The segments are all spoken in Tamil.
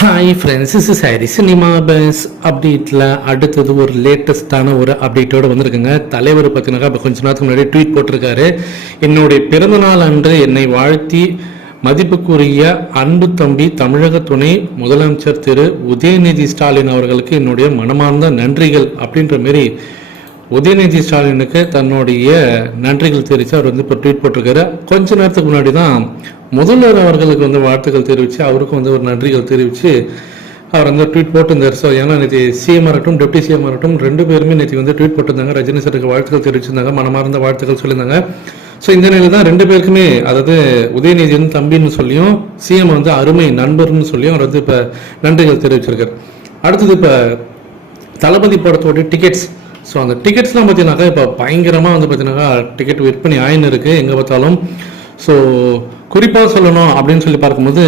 Hi friends, is sorry cinema bus அப்டேட்டில் அடுத்தது ஒரு லேட்டஸ்டான ஒரு அப்டேட்டோடு வந்திருக்குங்க. தலைவர் பார்த்தீங்கன்னா இப்போ கொஞ்ச நேரத்துக்கு முன்னாடி ட்வீட் போட்டிருக்காரு. என்னுடைய பிறந்தநாள் அன்று என்னை வாழ்த்தி மதிப்புக்குரிய அன்பு தம்பி தமிழக துணை முதலமைச்சர் திரு உதயநிதி ஸ்டாலின் அவர்களுக்கு என்னுடைய மனமார்ந்த நன்றிகள் அப்படின்ற மாரி உதயநிதி ஸ்டாலினுக்கு தன்னுடைய நன்றிகள் தெரிவித்து அவர் இப்போ ட்வீட் போட்டிருக்காரு. கொஞ்ச நேரத்துக்கு முன்னாடி தான் முதல்வர் அவர்களுக்கு வாழ்த்துக்கள் தெரிவித்து அவருக்கும் ஒரு நன்றிகள் தெரிவித்து அவர் ட்வீட் போட்டிருந்தார். ஸோ ஏன்னா நேற்று சிஎம் ஆகட்டும் டெப்டி சிஎம் ஆகட்டும் ரெண்டு பேருமே நேற்று ட்வீட் போட்டிருந்தாங்க. ரஜினி சாருக்கு வாழ்த்துக்கள் தெரிவிச்சிருந்தாங்க, மனமார்ந்த வாழ்த்துக்கள் சொல்லியிருந்தாங்க. ஸோ இந்த நிலையில் தான் ரெண்டு பேருக்குமே, அதாவது உதயநிதி தம்பின்னு சொல்லியும் சிஎம் அருமை நண்பர்னு சொல்லியும் அவர் இப்போ நன்றிகள் தெரிவிச்சிருக்கார். அடுத்தது இப்போ தளபதி படத்தோட டிக்கெட்ஸ். ஸோ அந்த டிக்கெட்ஸ்லாம் பார்த்தீங்கன்னாக்கா இப்போ பயங்கரமாக பார்த்தீங்கன்னாக்கா டிக்கெட் விற்பனை ஆயின்னு இருக்குது எங்கே பார்த்தாலும். ஸோ குறிப்பாக சொல்லணும் அப்படின்னு சொல்லி பார்க்கும்போது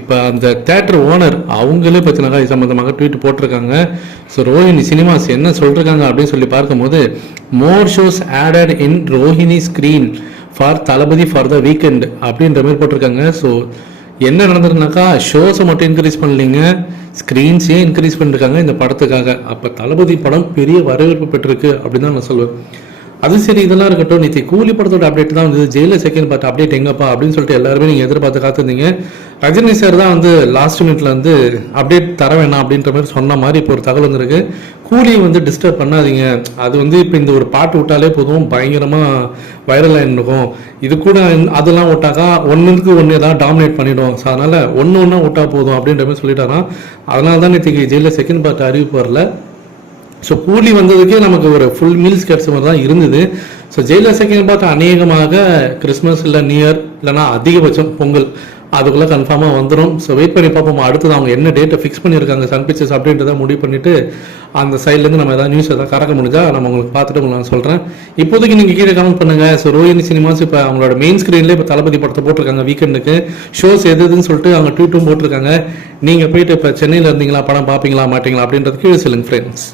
இப்போ அந்த தேட்டர் ஓனர் அவங்களே பார்த்தீங்கன்னாக்கா இது சம்மந்தமாக ட்வீட் போட்டிருக்காங்க. ஸோ ரோஹிணி சினிமாஸ் என்ன சொல்லிருக்காங்க அப்படின்னு சொல்லி பார்க்கும்போது, more shows added in Rohini screen for Thalapathy for the weekend அப்படின்ற மாதிரி போட்டிருக்காங்க. ஸோ என்ன நடந்ததுனாக்கா ஷோஸை மட்டும் இன்க்ரீஸ் பண்ணலைங்க, ஸ்க்ரீன்ஸே இன்க்ரீஸ் பண்ணிருக்காங்க இந்த படத்துக்காக. அப்போ தளபதி படம் பெரிய வரவேற்பு பெற்றிருக்கு அப்படின்னு தான் நான் சொல்லுவேன். அது சரி, இதெல்லாம் இருக்கட்டும். நேற்று கூலி படத்தோட அப்டேட் தான் ஜெயிலர் செகண்ட் பார்ட் அப்டேட் எங்கப்பா அப்படின்னு சொல்லிட்டு எல்லாருமே நீங்கள் எதிர்பார்த்து காத்திருந்தீங்க. ரஜினி சார் தான் லாஸ்ட் மினிட்ல அப்டேட் தர வேணாம் அப்படின்ற மாதிரி சொன்ன மாதிரி இப்போ ஒரு தகவல் வந்திருக்கு. கூலியை டிஸ்டர்ப் பண்ணாதீங்க, அது இப்போ இந்த ஒரு பாட்டு விட்டாலே போதும் பயங்கரமாக வைரல் ஆகிருக்கும். இது கூட அதெல்லாம் விட்டாக்கா ஒன்றுக்கு ஒன்று ஏதாவது டாமினேட் பண்ணிவிடும். ஸோ அதனால் ஒன்று விட்டா போதும் அப்படின்ற மாதிரி சொல்லிட்டாராம். அதனால தான் நேற்று ஜெயிலர் செகண்ட் பார்ட் அறிவிப்பு வரல. ஸோ கூலி வந்ததுக்கே நமக்கு ஒரு ஃபுல் மீல்ஸ் கிடைச்ச மாதிரி தான் இருந்தது. ஸோ ஜெயிலர் செகண்ட் பார்த்து அநேகமாக கிறிஸ்மஸ் இல்லை நியூ இயர் இல்லைனா அதிகபட்சம் பொங்கல் அதுக்குள்ளே கன்ஃபார்மாக வந்துடும். ஸோ வெயிட் பண்ணி பார்ப்போம் அடுத்தது அவங்க என்ன டேட்டை ஃபிக்ஸ் பண்ணியிருக்காங்க சன் பிக்சர்ஸ் அப்படின்றத முடிவு பண்ணிவிட்டு அந்த சைட்லேருந்து நம்ம எதாவது நியூஸ் எதாவது கறக்க முடிஞ்சால் நம்ம உங்களுக்கு பார்த்துட்டு உங்களுக்கு நான் சொல்கிறேன். இப்போதைக்கு நீங்கள் கீழே கமெண்ட் பண்ணுங்கள். ஸோ ரோஹிணி சினிமாஸ் இப்போ அவங்களோட மெயின் ஸ்க்ரீன்லேயே இப்போ தளபதி படத்தை போட்டிருக்காங்க வீக்கெண்டுக்கு. ஷோஸ் எதுன்னு சொல்லிட்டு அவங்க ட்வீட்டும் போட்டிருக்காங்க. நீங்கள் போயிட்டு இப்போ சென்னையில் இருந்தீங்களா, படம் பார்ப்பீங்களா மாட்டீங்களா அப்படின்றது கீழே சொல்லுங்கள் ஃப்ரெண்ட்ஸ்.